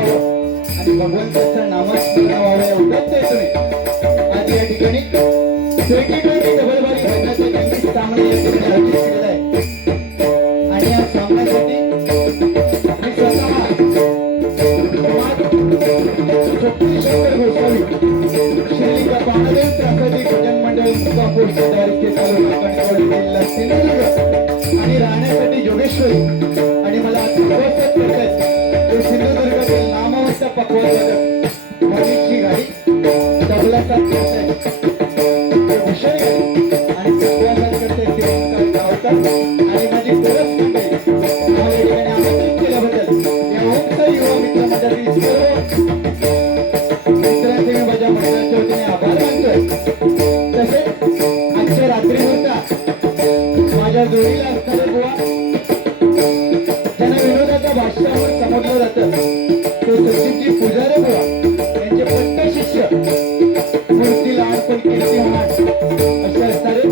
व्हावं आणि भगवंताचं नामस्मरण व्हावं एवढंच हेतूने आज या ठिकाणी 2020 डबल बारी भजनाचं त्यांनी सामने या ठिकाणी आयोजित केलेलं आहे आणि या सामन्यासाठी मी स्वतः शंकर गोसावी श्रीलिंगा पानादेव त्रासदी भजन मंडळ मुक्कामपूर सदारी तालुका कणकवली जिल्हा सिंधुदुर्ग आणि राहण्यासाठी जोगेश्वरी आणि मला आत्मविश्वास करतात ते सिंधुदुर्गातील नामवंत पकवानवादक मनीषची गाडी तबला साथ करतायत ते भूषण गाडी आणि पकवान करतायत ते ओंकार गावकर आणि माझी कोरस मंडळी मला या ठिकाणी आमंत्रित केल्याबद्दल या ओंकार युवा मित्र मंडळातील सर्व मित्रांचे मी माझ्या मंडळाच्या वतीने आभार मानतोय. तसेच आजच्या रात्री होता माझ्या जोडीला असणारे बुवा त्यांना विनोदाच्या भाषणावर समजलं जातं ते सचिनजी पुजारे बुवा यांचे पट्ट शिष्य मूर्ती लहानपण कीर्ती महान असे असणारे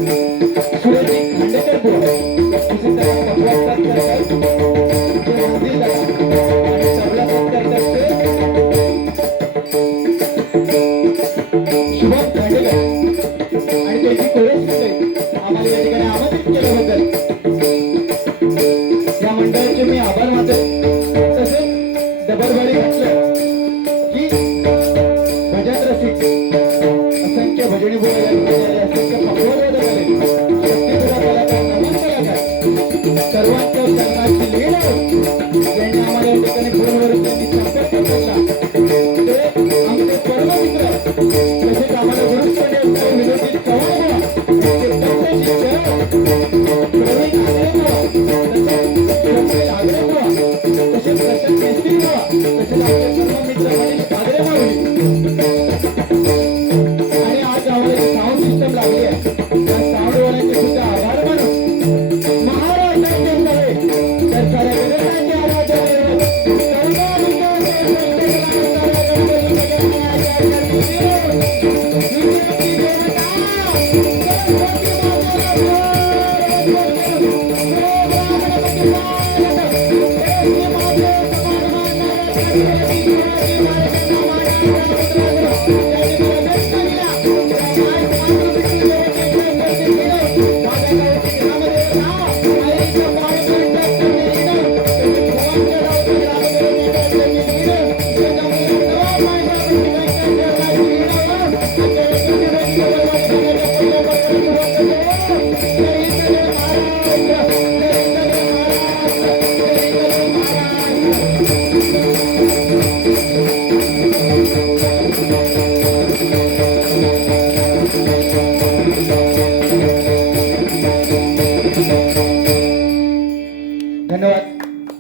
सुरेशजी खांडेकर बुवा असे त्यांना पकवान करतात ते मंदिर आणि तबला करतात शुभम खांडेकर आणि त्याची कोरस मंडळी आम्हाला या ठिकाणी आमंत्रित केल्याबद्दल या मंडळाचे मी आभार मानतो. तसेच डबलबारी म्हटलं की भजन रसिक असंख्य भजनी बोलायला असंख्य पकवान झाले शक्तीपुरा कलाकार नमन कलाकार सर्वांच्या चरणाची लीड यांनी आम्हाला या ठिकाणी फोनवर त्यांनी संपर्क साधला ते आमचे परम मित्र तसेच आम्हाला गुरुस्थानी असणारे विनोदी चव्हाण प्रवीण आग्रेबुवा तसेच आग्रेबुवा तसेच प्रशांत केसरीबुवा तसेच आमचे सर्व मित्र मनीष आग्रेमावली आणि आज आम्हाला साऊंड सिस्टम लागली आहे त्या साऊंडवाल्यांचे सुद्धा आभार मानून महाराष्ट्राचे नव्हे तर साऱ्या जगताचे आराध्य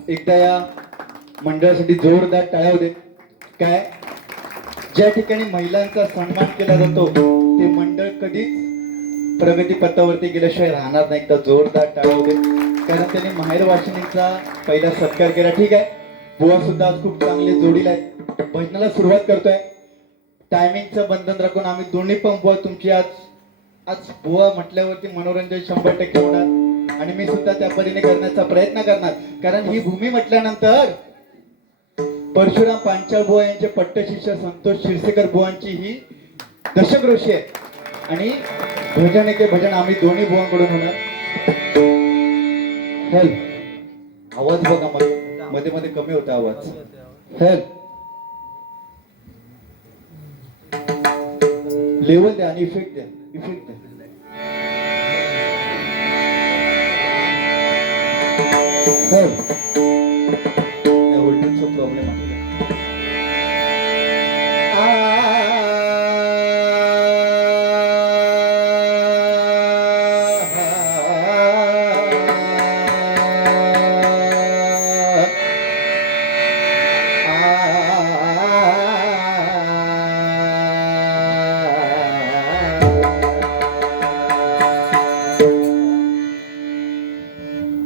एकदा या मंडळासाठी जोरदार टाळ्या होते. काय ज्या ठिकाणी महिलांचा सन्मान केला जातो ते मंडळ कधीच प्रगती पथावरती गेल्याशिवाय राहणार नाही. एकदा जोरदार टाळ्या होते कारण त्यांनी माहेर वाशिनीचा पहिला सत्कार केला. ठीक आहे, बुवा सुद्धा आज खूप चांगले जोडीला आहेत. भजनाला सुरुवात करतोय. टायमिंगचं बंधन राखून आम्ही दोन्ही पण बुवा तुमची आज बुवा म्हटल्यावरती मनोरंजन 100% होणार आणि मी सुद्धा त्या परीने करण्याचा प्रयत्न करणार. कारण ही भूमी म्हटल्यानंतर परशुराम पांचाळ बुवा यांचे पट्टशिष्य संतोष शिरसेकर बुवांची ही दशकरोषी आहे आणि भजन एके भजन आम्ही दोन्ही बुवांकडून होणार. हेल आवाज बघा मध्ये मध्ये कमी होता आवाज. हेल लेवल द्या आणि इफेक्ट द्या. व्होल्टेजचा प्रॉब्लेम आहे.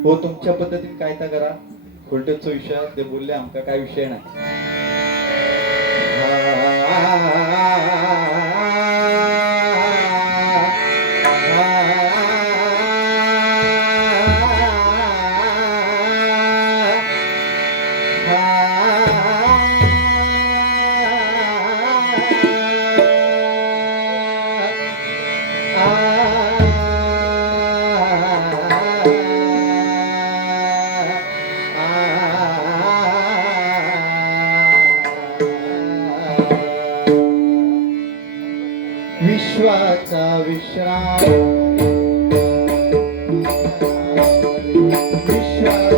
हो तुमच्या पद्धतीने काय तर करा. व्होल्टेजचा विषय ते बोलले आमका काय विषय नाही. विश्वाचा विश्राम विश्वाचा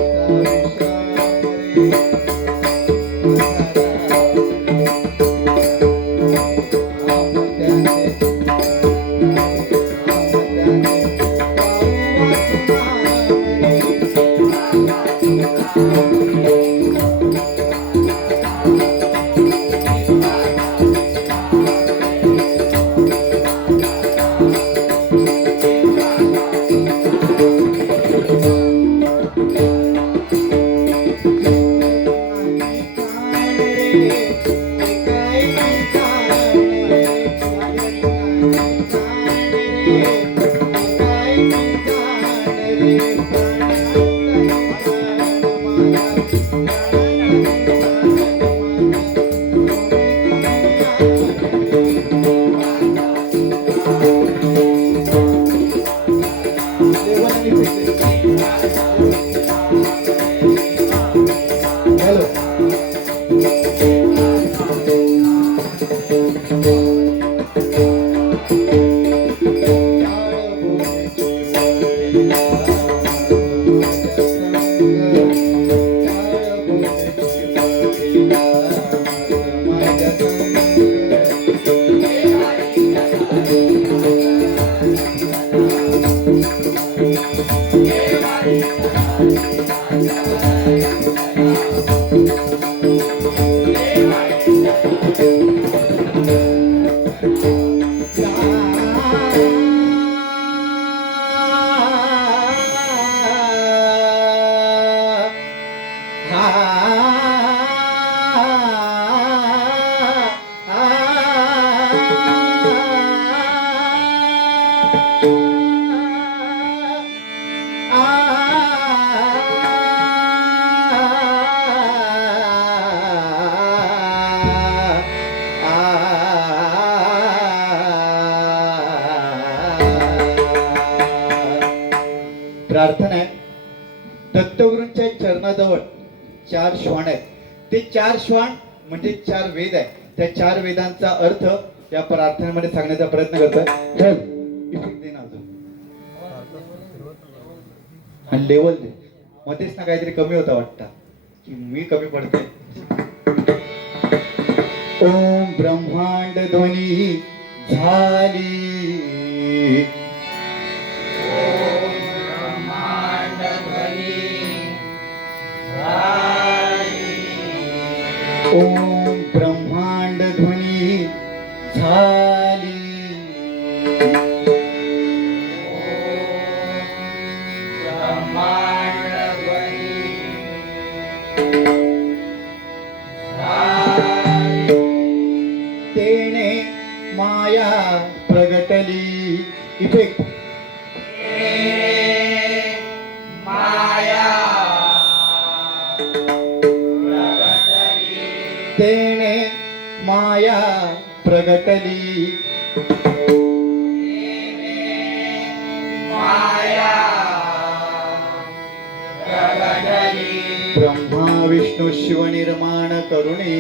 प्रार्थना आहे. दत्तगुरूंच्या चरणाजवळ 4 श्वान आहेत. ते 4 श्वान म्हणजे 4 वेद आहे. त्या 4 वेदांचा अर्थ या प्रार्थनेमध्ये सांगण्याचा प्रयत्न करतोय. चल इफेक्ट दे ना अजून आणि लेवल दे. मध्येच ना काहीतरी कमी होता वाटतं की मी कमी पडते. ओम ब्रह्मांड ध्वनी झाली. ओम ब्रह्मांड ध्वनी झाली. ब्रह्मांड ध्वनी तेने माया प्रगटली. इफेक्ट माया तेने माया प्रगटली. माया प्रगटली. ब्रह्मा विष्णू शिव निर्माण करुणी.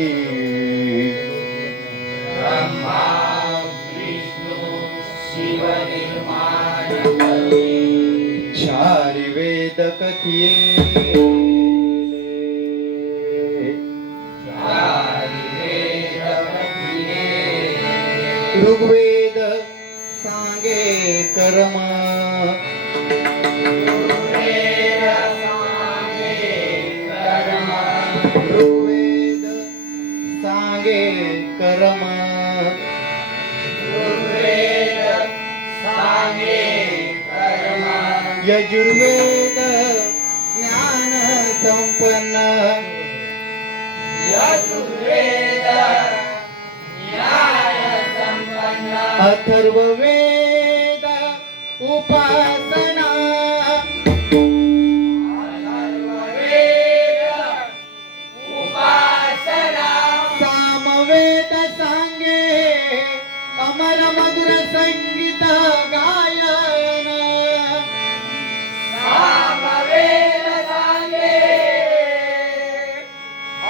ब्रह्मा विष्णू शिव निर्माण करुणी. 4 वेद कथिये. ऋग्वेद सांगे कर्म. ऋग्वेद सांगे कर्म. यजुर्वेद ज्ञान संपन्न. अथर्ववेद उपासना. सामवेद सांगे अमर मधुर संगीत गायन. सामवेद सांगे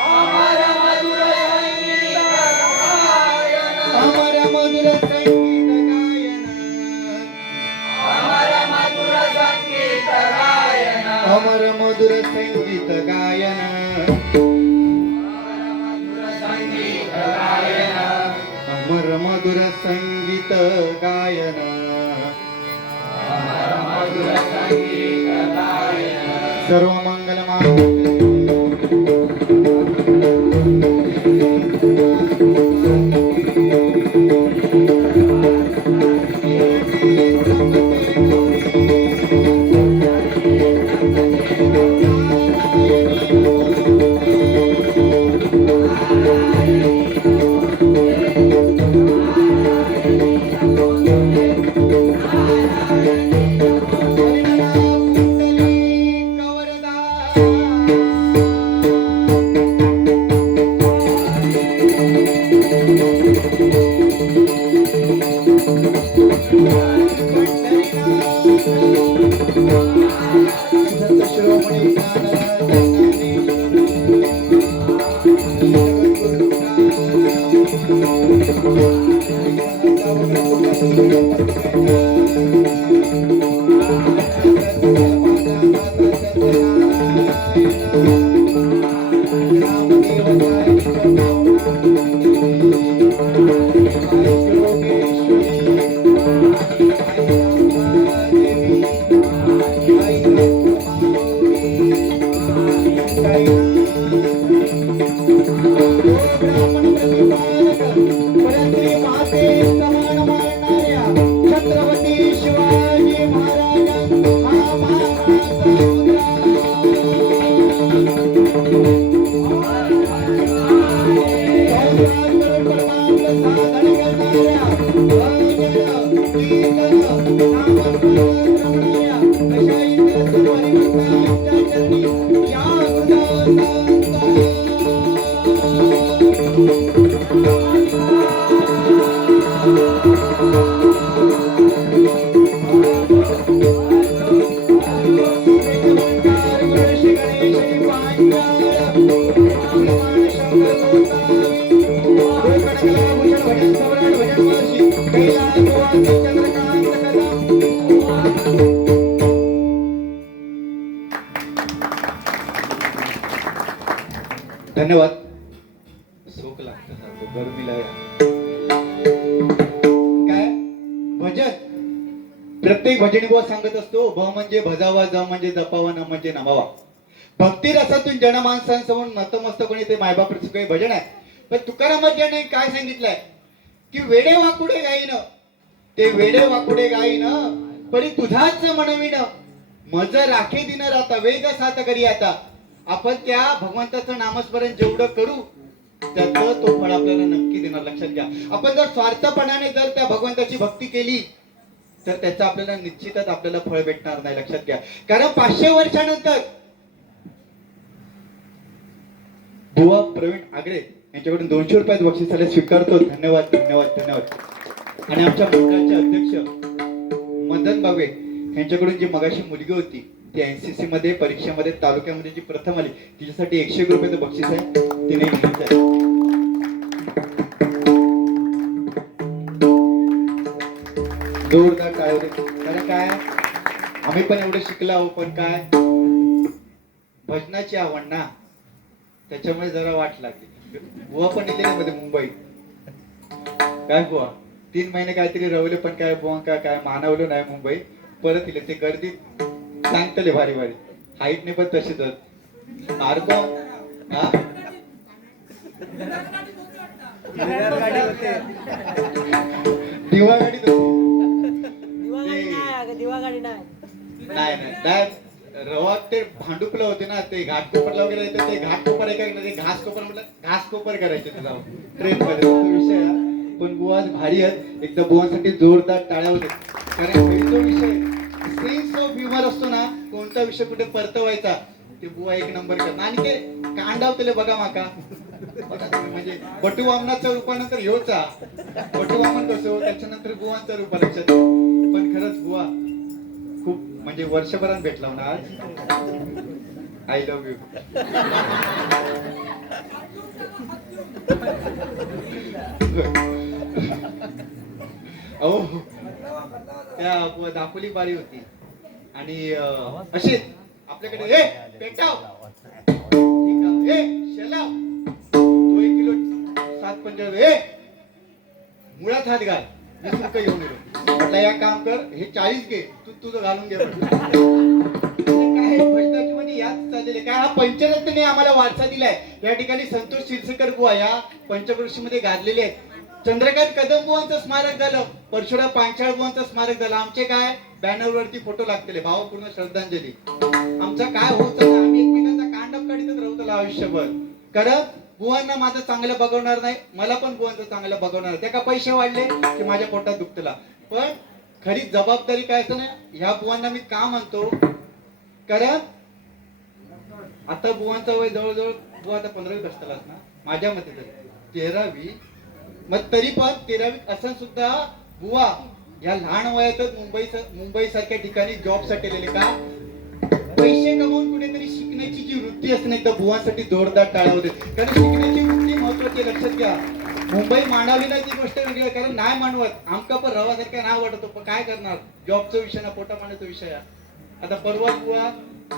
अमर मधुर संगीत गायन. अमर मधुर संगीत गायन. मधुर संगीत गायन मधुर संगीत गायन सर्व मंगल मांगल्ये धन्यवाद. शोक लागतं सारखं गरमीला. काय भजन प्रत्येक भजनी बुवा सांगत असतो, भ म्हणजे भजावा, ज म्हणजे जपावा, न म्हणजे नमावा. भक्ती रसातून जनमानसांसमोर नतमस्तपणे ते मायबापाचं काही भजन आहे. पण तुकारामांनी काय सांगितलंय की वेडे वाकुडे गाईन, ते वेडे वाकुडे गाईन परी तुझाच म्हणविन, मज राखे दिन राता वेद सात करी आता. आपण त्या भगवंताचं नामस्मरण जेवढं करू त्याचं तो फळ आपल्याला नक्की देणार. लक्षात घ्या. आपण जर स्वार्थपणाने जर त्या भगवंताची भक्ती केली तर त्याचं आपल्याला निश्चितच आपल्याला फळ भेटणार नाही. लक्षात घ्या. कारण 500 वर्षानंतर बुवा प्रवीण आगरे यांच्याकडून 200 रुपयात बक्षीस स्वीकारतो. धन्यवाद धन्यवाद धन्यवाद. आणि आमच्या मंडळाचे अध्यक्ष मदन बाबे यांच्याकडून जी मगाशी मुलगी होती ती एनसीसी मध्ये परीक्षेमध्ये तालुक्यामध्ये जी प्रथम आली तिच्यासाठी 101 रुपयाचं बक्षीस आहे. तिने घ्यायचं. जोरदार टाळ्या होते. कारण काय आम्ही पण एवढं शिकलो आहो, पण काय भजनाची आवड ना त्याच्यामुळे जरा वाट लागली. बुवा पण इथे मध्ये मुंबईत काय बुवा 3 महिने काहीतरी रवले, पण काय बुवा काय मानवलं नाही मुंबई. परत इले ते गर्दीत सांगतले भारी भारी हाईटने पण तशीच मार्को हा दिवा गाडी नाही रवा ते भांडुपला होते ना, ते घाटकोपरला वगैरे येते. ते घाटकोपर आहे का ते घासकोपर म्हटलं घासकोपर करायचे ट्रेन मध्ये विषय. पण बुवा भारी आहेत. एकदा बुवांसाठी जोरदार टाळ्या होते. कारण जो विषय सेन्स ऑफ ह्युमर असतो ना, कोणता विषय कुठे परतवायचा ते बुवा 1 नंबर करणार. आणि ते कांडावतले बघा माका म्हणजे बटू वामनाचा रूपानंतर ह्योचा बटू वामन कसं त्याच्यानंतर बुवांचा रूप लक्षात. पण खरंच बुवा खूप म्हणजे वर्षभरात भेटला ना आज. I love you. अहो त्या दापोली बारी होती आणि अशीच आपल्याकडे पेटाव शेलाव 2 किलो 7 पंजाब मुळात हात घाल मी शुल्क येऊन येतो म्हटलं या काम कर हे 40 घे तू तुझं घालून घे म्हटलं. काय भटकाची याच चाललेले काय हा पंचरत्ने आम्हाला वारसा दिलाय. या ठिकाणी संतोष शिरसेकर बुवा या पंचक्रोशीमध्ये गाजलेले आहेत. चंद्रकांत कदम बुवांचं स्मारक झालं, परशुराम पांचाळ बुवांचं स्मारक झालं. आमचे काय बॅनरवरती फोटो लागलेले भावपूर्ण श्रद्धांजली. आमचा काय होत आम्ही एकमेकांचा कांडप काढीतच राहतो आयुष्यभर. कारण बुवांना माझं चांगलं बघवणार नाही, मला पण बुवांचं चांगलं बघवणार नाही. त्या का पैसे वाढले की माझ्या पोटात दुखतला. पण खरी जबाबदारी काय असतं ना, ह्या बुवांना मी का म्हणतो कारण आता बुवांचा वय जवळजवळ बुवा आता 15वी असतालाच ना माझ्या मते तरी 13वी. मग तरी पण 13वी असं सुद्धा बुवा या लहान वयातच मुंबई सारख्या ठिकाणी जॉब साठी गेलेले का पैसे कमवून कुठेतरी शिकण्याची जी वृत्ती असते ना एकदा बुवांसाठी जोरदार टाळ्या होते. कारण शिकण्याची वृत्ती महत्वाची लक्षात घ्या. मुंबई मांडवली ना ती गोष्ट वेगळी आहे. कारण नाही मांडवत आमका पण रवासारख्या नाही वाटतो. पण काय करणार जॉबचा विषय ना पोटा पाण्याचा विषय आहे. आता परवा बुवा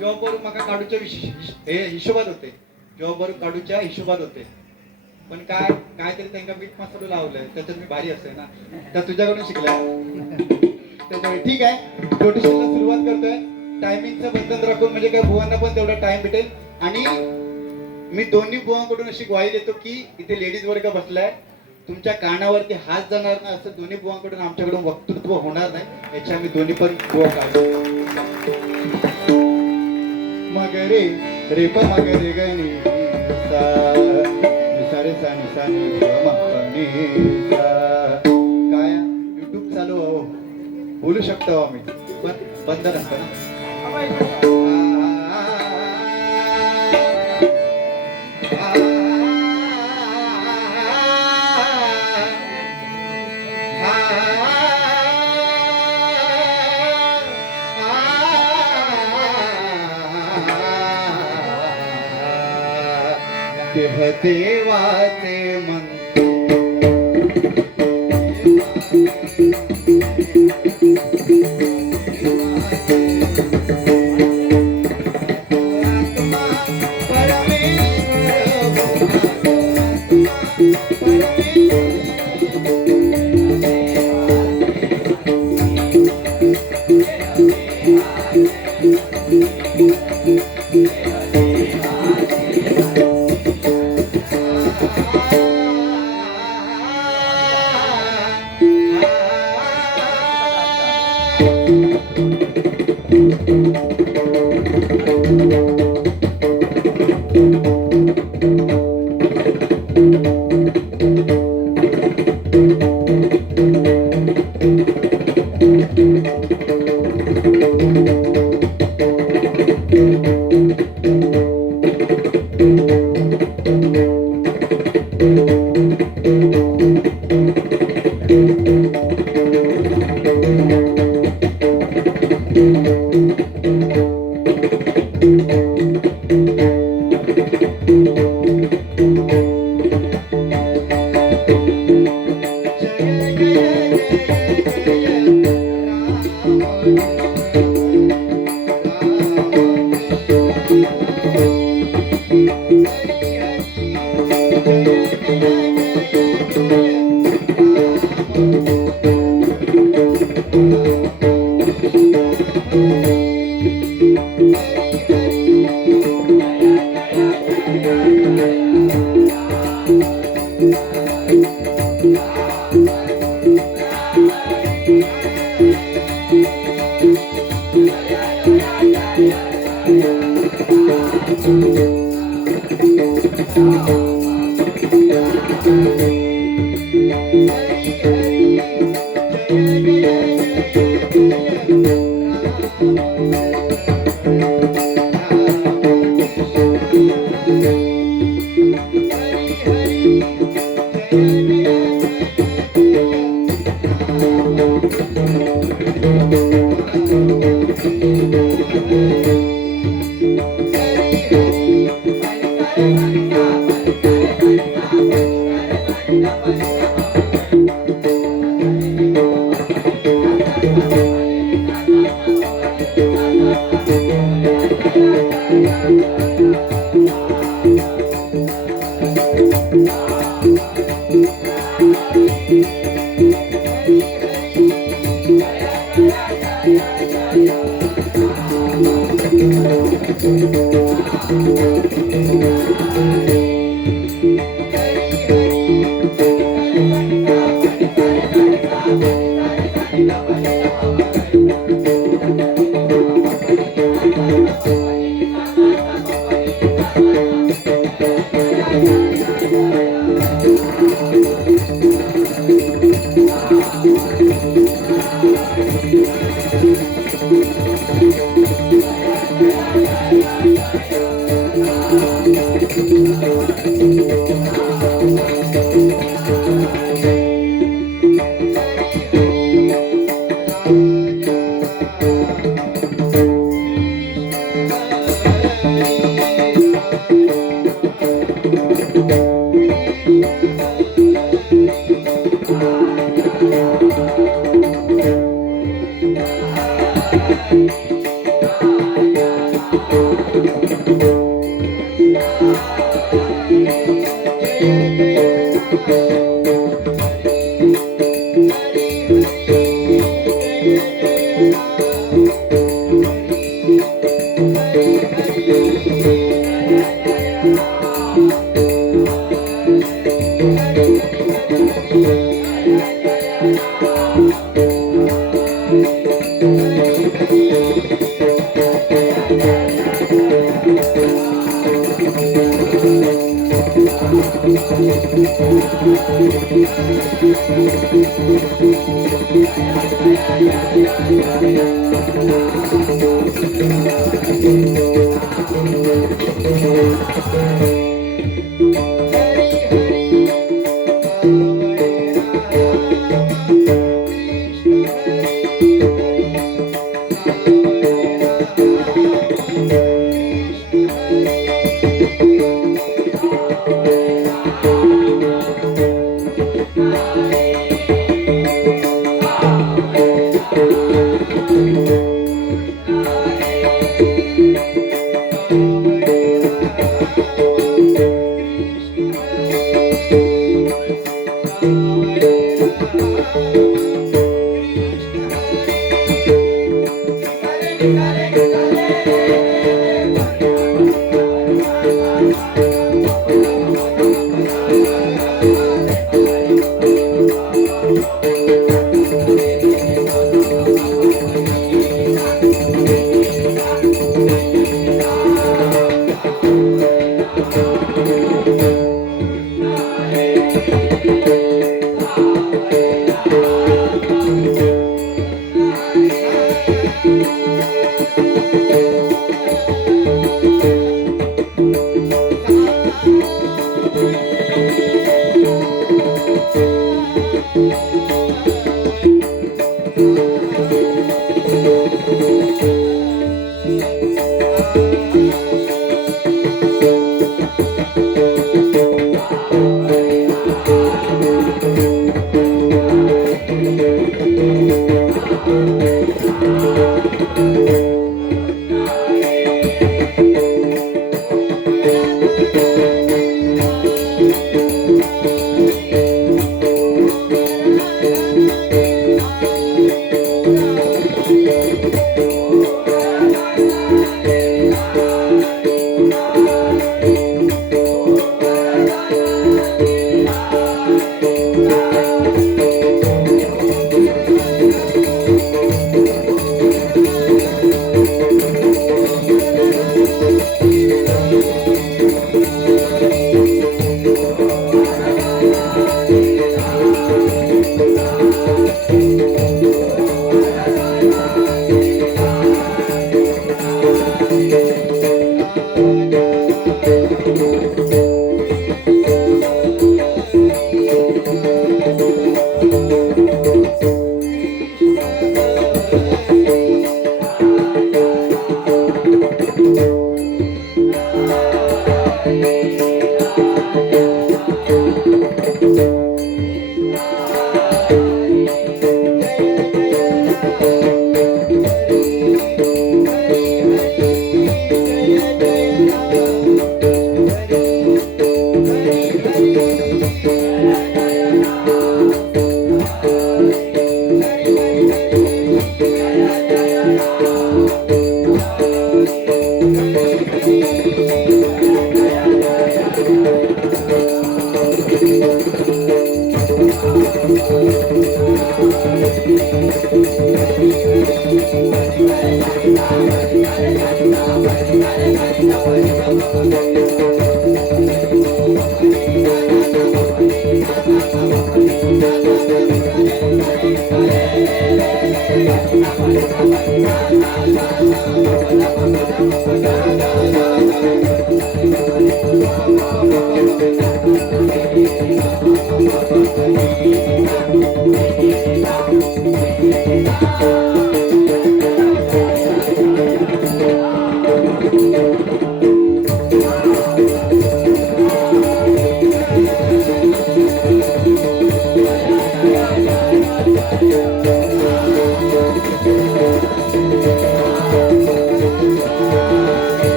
जॉबवर मका काढूच्या हिशोबात होते. जॉबवर काढूच्या हिशोबात होते. पण काहीतरी त्यांना मीठ मसाला लावलंय त्याच्यात मी भारी असतोय ना तर तुझ्याकडून शिकलाय. त्याच्यामुळे ठीक आहे नोटिशनला सुरुवात करतोय. टायमिंगचं बंधन राखून म्हणजे काय बुवांना पण तेवढा टाइम भेटेल. आणि मी दोन्ही बुवांकडून अशी ग्वाही देतो की इथे लेडीज वर्ग बसलाय तुमच्या कानावरती हात जाणार ना असं दोन्ही बुवांकडून आमच्याकडून वक्तृत्व होणार नाही याची आम्ही दोन्ही पण बुवा काढतो. मगरे रे प मगरे गणी सा सारे सा नि सा नि काय युट्यूब चालू हो बोलू शकतो आम्ही पण बंधन असतं ना. देह देवाचे म्हणतो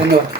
धन्यवाद.